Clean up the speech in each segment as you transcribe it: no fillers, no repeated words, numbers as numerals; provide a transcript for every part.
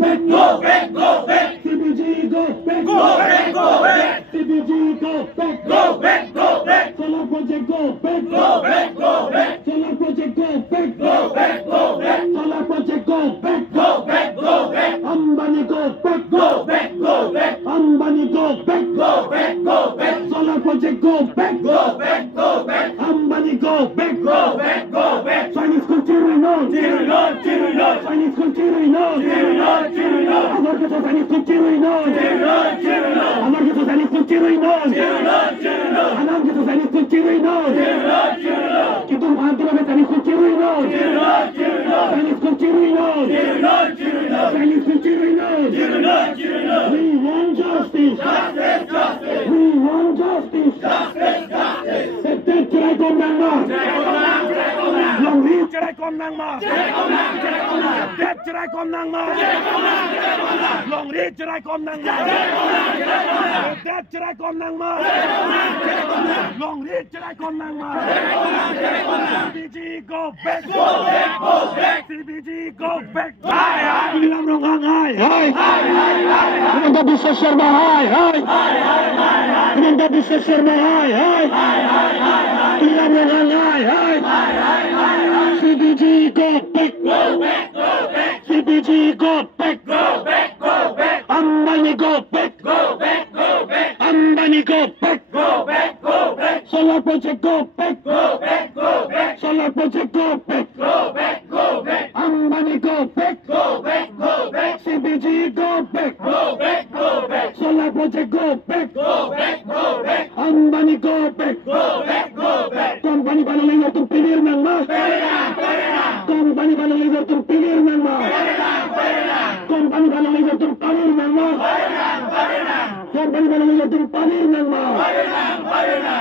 back, go back, go back. CBG go back, go back, go back. CBG go back, go back, go back. Solar project go back, go back, go back. Solar project go back, go back, go back. Solar project go back, go back, go back. Ambani go back, go back, go back. Ambani go back, go back, go back. Solar project go back, go back, go back. Ambani go back, go back, go back. Chinese continuing on, Chinese continuing on, Anarchist Chinese continuing on, Anarchist Chinese continuing on, Anarchist Chinese continuing on, Kitung Bhanti Chinese continuing on, Chinese continuing on, Chinese continuing on. We want justice, we want justice. Setiap cerai komnang mas, Long Lee cerai komnang mas, Dep cerai komnang mas, Long Lee cerai komnang mas, Dep cerai komnang mas, Long Lee cerai komnang mas. CBG go back, go back, go back. CBG go back. Hai, bilang dong Kang, hai. Penonton bisa share mah, hai. Penonton bisa share mah, hai. Bilang dong Kang, hai. CBG go back, go back, go back. CBG go back, go back, go back. Ambani go back, go back, go back. Ambani go back, go back, go back. Solar project go back, go back, go back. Solar project go back, go back, go back. Ambani go back, go back, go back. CBG go back, go back, go back. Solar project go back, go back, go back. Ambani go back, go back, go back. Company Banalinger terpilih nang mas. Company Banalinger terpilih nang mas. Company Banalinger terpilih nang mas. Company Banalinger terpilih nang mas.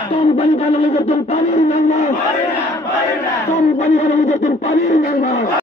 Company Banalinger terpilih nang mas. Company Banalinger terpilih nang mas.